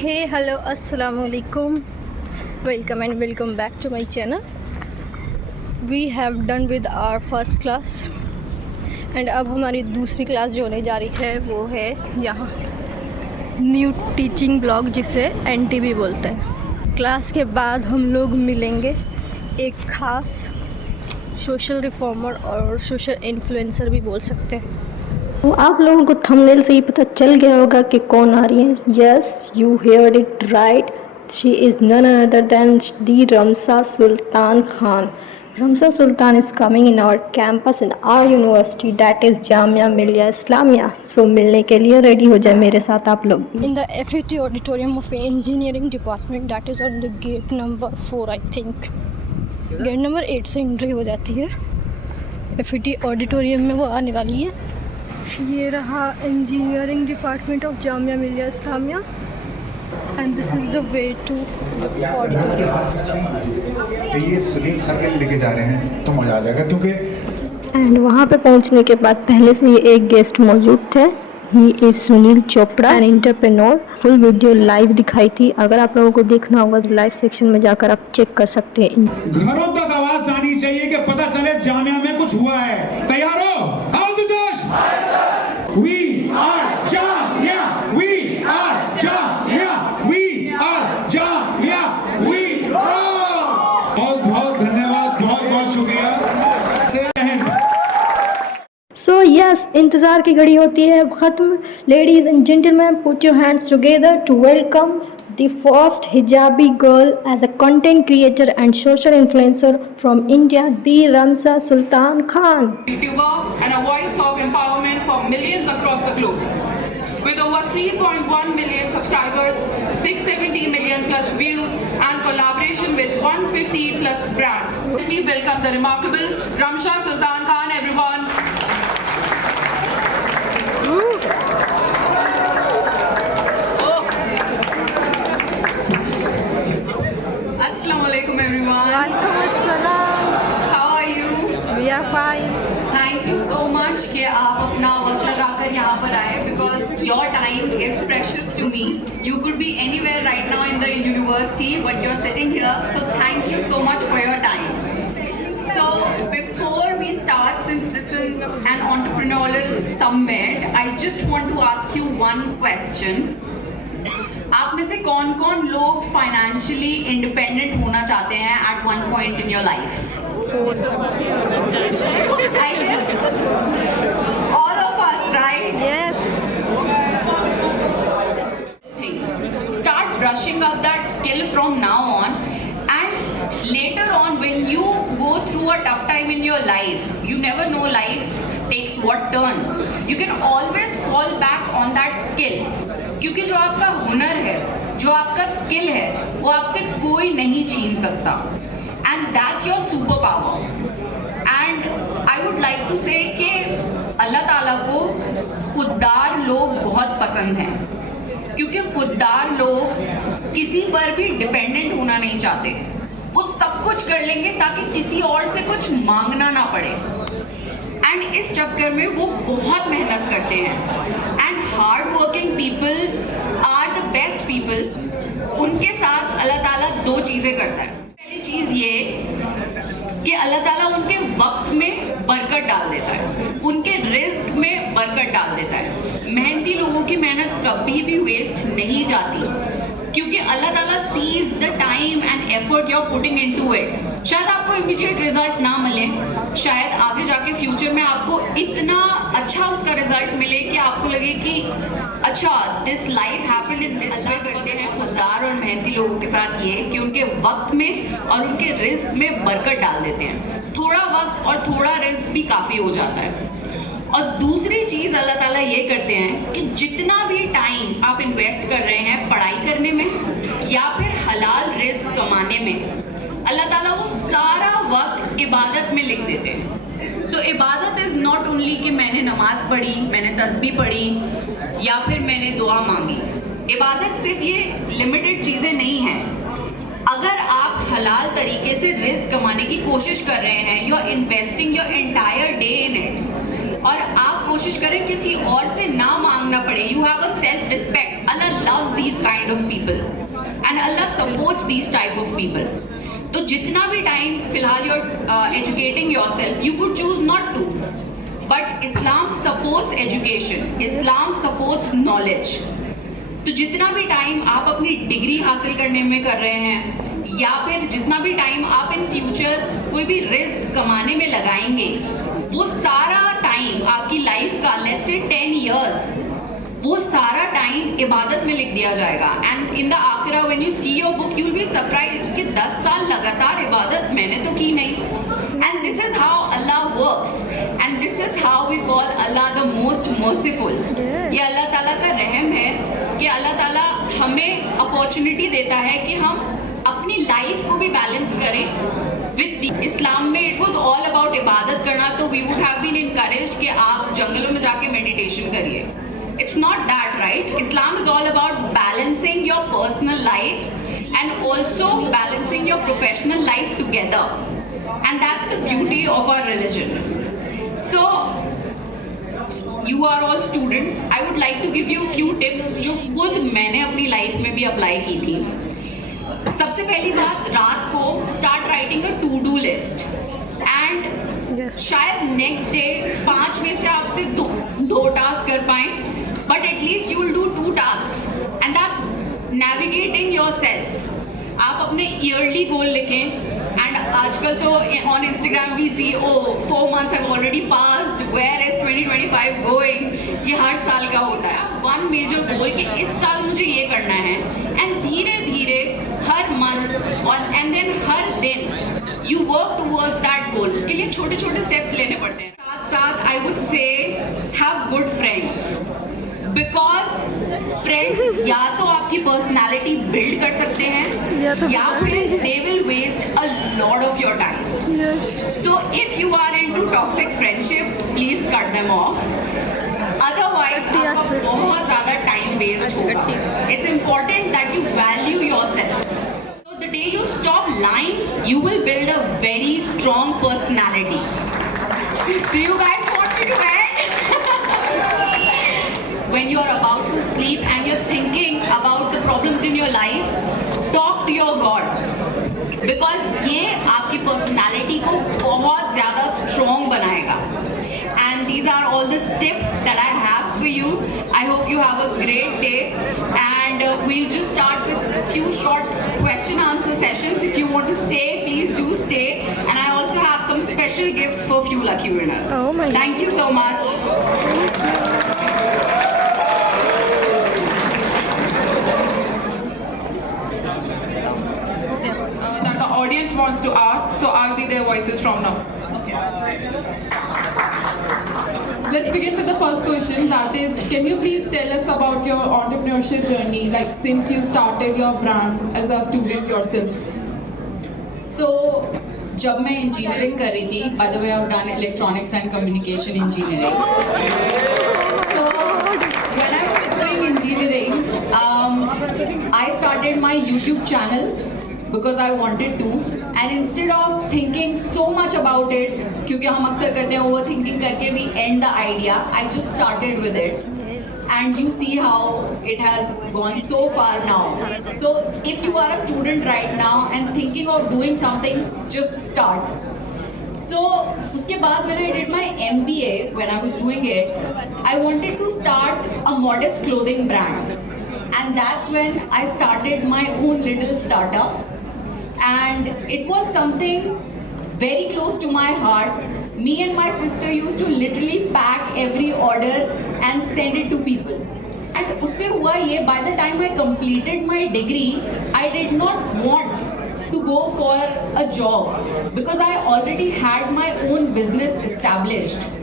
Hey, hello, assalamu alaikum. Welcome and welcome back to my channel. We have done with our first class and अब हमारी दूसरी क्लास जो होने जा रही है वो है यहाँ न्यू टीचिंग ब्लॉग, जिसे NTB बोलते हैं। क्लास के बाद हम लोग मिलेंगे एक ख़ास सोशल रिफॉर्मर और सोशल इन्फ्लुएंसर भी बोल सकते हैं। तो आप लोगों को थंबनेल से ही पता चल गया होगा कि कौन आ रही है। Yes, you heard it right, she is none other than the Ramsa Sultan Khan. Ramsa Sultan is coming in our campus in our university, that is Jamia Millia इस्लामिया। सो मिलने के लिए रेडी हो जाए मेरे साथ आप लोग। In the FET auditorium of engineering department, that is on the gate number 4 I think. Gate number 8 से एंट्री हो जाती है। FET ऑडिटोरियम में वो आने वाली है। ये रहा engineering department of Jamia Millia Islamia and this is the way to the auditorium. ये सुनील सर के लेके जा रहे हैं तो मज़ा आ जाएगा क्योंकि एंड वहाँ पे पहुँचने के बाद पहले से ही एक गेस्ट मौजूद थे। He is Sunil Chopra, an entrepreneur. Full video live दिखाई थी। अगर आप लोगों को देखना होगा तो लाइव सेक्शन में जाकर आप चेक कर सकते हैं। घरों तक आवाज जानी चाहिए कि पता चले जामिया में कुछ हुआ है। तैयार हो? आओ तो जोश। We are Jamia, we are Jamia, we are Jamia, we are। बहुत बहुत धन्यवाद, बहुत बहुत शुक्रिया। सो यस, इंतज़ार की घड़ी होती है ख़त्म। Ladies and gentleman, put your hands together to welcome the first hijabi girl as a content creator and social influencer from India, the Ramsa Sultan Khan. YouTuber and a voice of empowerment for millions across the globe. With over 3.1 million subscribers, 670 million plus views and collaboration with 150 plus brands. Let me welcome the remarkable Ramsa Sultan Khan, everyone. Assalamualaikum everyone. Welcome assalam. How are you? We are fine. Thank you so much कि आप अपना वक्त लगाकर यहाँ पर आए, because your time is precious to me. You could be anywhere right now in the university, but you're sitting here, so thank you so much for your time. So before we start, since this is an entrepreneurial summit, I just want to ask you one question. आप में से कौन कौन लोग financially independent होना चाहते हैं at one point in your life? I guess all of us, right? Yes. Start brushing up that skill from now on, and later on when you go through a tough time in your life, you never know life takes what turn. You can always fall back on that skill, क्योंकि जो आपका हुनर है, जो आपका स्किल है, वो आपसे कोई नहीं छीन सकता। And that's your super power. And I would like to say कि अल्लाह ताला को खुददार लोग बहुत पसंद हैं, क्योंकि खुददार लोग किसी पर भी डिपेंडेंट होना नहीं चाहते। वो सब कुछ कर लेंगे ताकि किसी और से कुछ मांगना ना पड़े। एंड इस चक्कर में वो बहुत मेहनत करते हैं। And hard working people are the best people. उनके साथ अल्लाह ताला दो चीज़ें करता है। पहली चीज़ ये कि अल्लाह ताला उनके वक्त में बरकत डाल देता है, उनके रिस्क में बरकत डाल देता है। मेहनती लोगों की मेहनत कभी भी वेस्ट नहीं जाती, क्योंकि अल्लाह ताला sees the time and effort you are putting into it. शायद आपको इमीडिएट रिजल्ट ना मिले, शायद आगे जाके फ्यूचर में आपको इतना अच्छा उसका रिजल्ट मिले कि आपको लगे कि अच्छा this life happened in this way. करते हैं खुददार और मेहनती लोगों के साथ ये कि उनके वक्त में और उनके रिस्क में बरकत डाल देते हैं। थोड़ा वक्त और थोड़ा रिस्क भी काफ़ी हो जाता है। और दूसरी चीज़ अल्लाह ताला ये करते हैं कि जितना भी टाइम आप इन्वेस्ट कर रहे हैं पढ़ाई करने में या फिर हलाल रिस्क कमाने में, अल्लाह ताला वो सारा वक्त इबादत में लिख देते हैं। सो इबादत इज़ नॉट ओनली कि मैंने नमाज पढ़ी, मैंने तस्बीह पढ़ी या फिर मैंने दुआ मांगी। इबादत सिर्फ ये लिमिटेड चीज़ें नहीं हैं। अगर आप हलाल तरीके से रिस्क कमाने की कोशिश कर रहे हैं, you are investing your entire day in it, और आप कोशिश करें किसी और से ना मांगना पड़े, you have a self respect. Allah loves these kind of people, and Allah supports these type of people. तो जितना भी टाइम फिलहाल you're educating yourself, you could choose not to, but Islam supports education, Islam supports knowledge. तो जितना भी टाइम आप अपनी डिग्री हासिल करने में कर रहे हैं, या फिर जितना भी टाइम आप इन फ्यूचर कोई भी रिस्क कमाने में लगाएंगे, वो सारा टाइम आपकी लाइफ का, लेट्स से 10 years, वो सारा टाइम इबादत में लिख दिया जाएगा. एंड इन द आखिरा when you see your book, you will be surprised कि 10 साल लगातार इबादत मैंने तो की नहीं. And this is how Allah works, and this is how we call Allah the most merciful. ये अल्लाह ताला का रहम है कि अल्लाह ताला हमें अपॉर्चुनिटी देता है कि हम अपनी लाइफ को भी बैलेंस करें विद इस्लाम में. इट वाज ऑल अबाउट इबादत करना, तो we would have been encouraged कि आप जंगलों में जाके मेडिटेशन करिए. It's not that, right? Islam is all about balancing your personal life and also balancing your professional life together. And that's the beauty of our religion. So, you are all students. I would like to give you a few tips जो खुद मैंने अपनी लाइफ में भी अप्लाई की थी. सबसे पहली बात, रात को start writing a to-do list. And शायद नेक्स्ट डे 5 में से आप सिर्फ दो टास्क कर पाएं, but at least you will do 2 tasks, and that's navigating yourself. आप अपने ईयरली गोल लिखें, and आजकल तो on Instagram we see, oh 4 months have already passed, where is 2025 going? ये हर साल का होता है. वन मेजर गोल कि इस साल मुझे ये करना है, and धीरे धीरे हर मंथ और एंड देन हर दिन you work towards that goal. उसके लिए छोटे छोटे स्टेप्स लेने पड़ते हैं. साथ साथ I would say have good friends. Because friends या तो आपकी पर्सनैलिटी बिल्ड कर सकते हैं या फिर they will waste a lot of your time. So if you are into toxic friendships, please cut them off. Otherwise आपका बहुत ज़्यादा टाइम वेस्ट होगा. It's important that you value yourself. So the day you stop lying, you will build a very strong personality. Do you guys want me to end? When you are about to sleep and you're thinking about the problems in your life, talk to your God, because ये आपकी personality को बहुत ज़्यादा strong बनाएगा. And these are all the tips that I have for you. I hope you have a great day, and we'll just start with a few short question answer sessions. If you want to stay, please do stay, and I also have some special gifts for few lucky winners. Oh my God. Thank you so much. Thank you. That the audience wants to ask, so I'll be their voices from now. Let's begin with the first question, that is, can you please tell us about your entrepreneurship journey, like since you started your brand as a student yourself? So, जब मैं इंजीनियरिंग कर रही थी, by the way I've done electronics and communication engineering. So, when I was doing engineering, I started my YouTube channel because I wanted to, and instead of thinking so much about it, क्योंकि हम अक्सर करते हैं overthinking करके we end the idea, I just started with it. And you see how it has gone so far now. So if you are a student right now and thinking of doing something, just start. So उसके बाद when I did my MBA, when I was doing it, I wanted to start a modest clothing brand, and that's when I started my own little startup. And it was something very close to my heart. Me and my sister used to literally pack every order and send it to people. And उससे हुआ ये, by the time I completed my degree, I did not want to go for a job because I already had my own business established.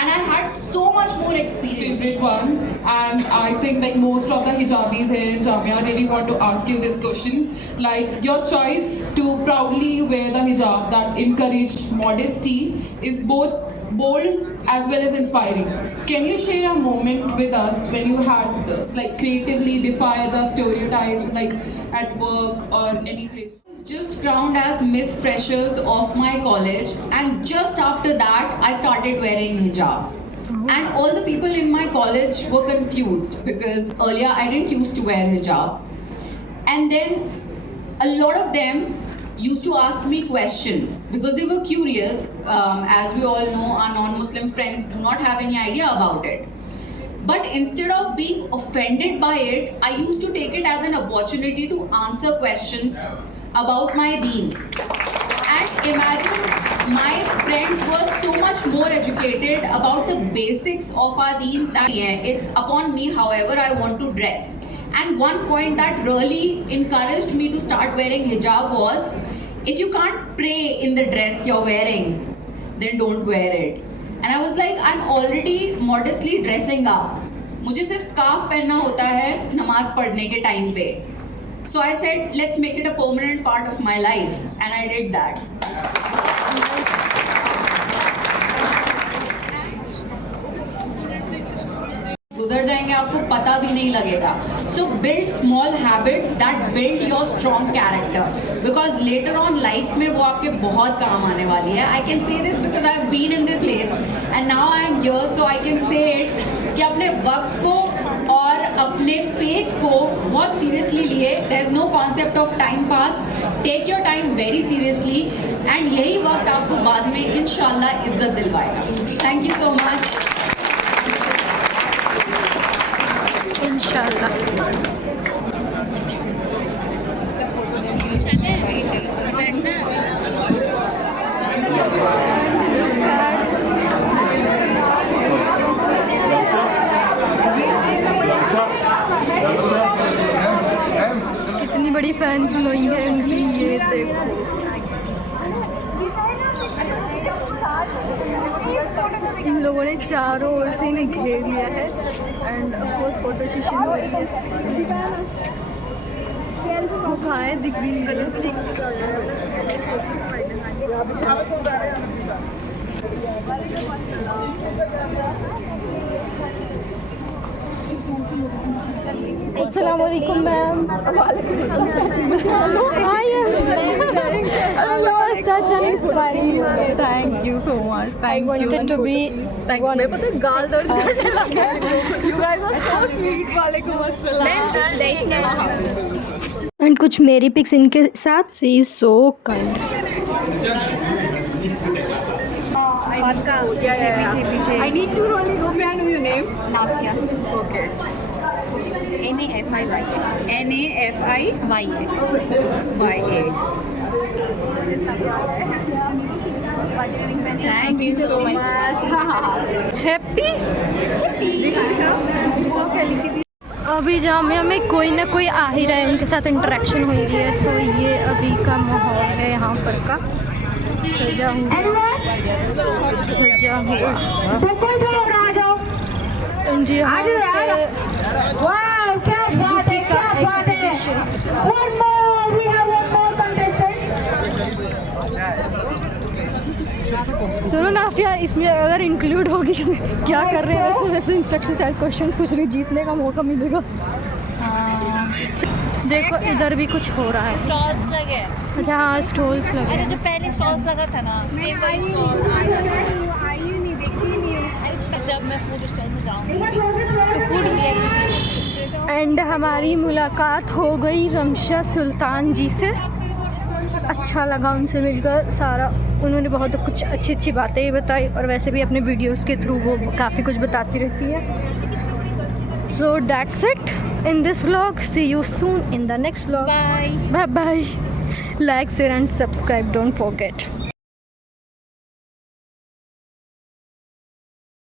And I had so much more experience. Favorite one, and I think like most of the hijabis here in Jamia really want to ask you this question, like your choice to proudly wear the hijab that encourage modesty is both bold as well as inspiring. Can you share a moment with us when you had like creatively defy the stereotypes like at work or any place? Just crowned as Miss Freshers of my college, and just after that I started wearing hijab. And all the people in my college were confused because earlier I didn't used to wear hijab. And then a lot of them used to ask me questions because they were curious. As we all know, our non-Muslim friends do not have any idea about it. But instead of being offended by it, I used to take it as an opportunity to answer questions about my deen. And imagine, my friends were so much more educated about the basics of our deen that it's upon me however I want to dress. And one point that really encouraged me to start wearing hijab was, if you can't pray in the dress you're wearing, then don't wear it. And I was like, I'm already modestly dressing up. मुझे सिर्फ स्कार्फ पहनना होता है नमाज पढ़ने के टाइम पे. So I said, let's make it a permanent part of my life, and I did that. गुजर जाएंगे, आपको पता भी नहीं लगेगा. So build small habits that build your strong character, because later on life में वो आपके बहुत काम आने वाली है. I can say this because I've been in this place and now I am here, so I can say it कि अपने वक्त को और अपने faith को बहुत seriously लिए. There's no concept of time pass. Take your time very seriously, and यही वक्त आपको बाद में इंशाल्लाह इज्जत दिलवाएगा. Thank you so much. इंशाल्लाह. कितनी बड़ी फैन फॉलोइंग है उनकी, ये देखो. इन लोगों ने चारों ओर से इन्हें घेर लिया है end of course photo session हो रही है. वो कहाँ है, दिख भी नहीं अस्सलाम वालेकुम ma'am. Such an inspiring. Thank you so much. I wanted to be like one. पता है गाल दर्द करने लगा. You guys are so sweet. वालेकुम अस्सलाम. एंड कुछ मेरी पिक्स इनके साथ. She is so kind. I need to really go. May I know your name? Nafia. Okay. NAFIYA. NAFIYA. Thank you so much. Happy. अभी जामिया में कोई ना कोई आ ही रहा है, उनके साथ इंटरेक्शन हो रही है. तो ये अभी का माहौल है यहाँ पर का. सजा हुआ जी. यहाँ पे सुजुकी का एग्जीबिशन. सुनो नाफिया, इसमें अगर इंक्लूड होगी क्या कर रहे हैं वैसे वैसे इंस्ट्रक्शन शायद क्वेश्चन पूछ रही, जीतने का मौका मिलेगा. देखो इधर भी कुछ हो रहा है. स्टॉल्स लगे. अच्छा हाँ, स्टॉल्स लगे. अरे जो पहले स्टॉल्स लगा था ना, सेम वही स्टॉल. जब मैं फूड स्टॉल में जाऊँगी तो फूड भी. एंड हमारी मुलाकात हो गई रमशा सुल्तान जी से. अच्छा लगा उनसे मिलकर. सारा उन्होंने बहुत कुछ अच्छी अच्छी बातें बताई, और वैसे भी अपने वीडियोस के थ्रू वो काफ़ी कुछ बताती रहती है. So that's it in this vlog. See you soon in the next vlog. Bye. Bye bye. Like, share and subscribe, don't forget.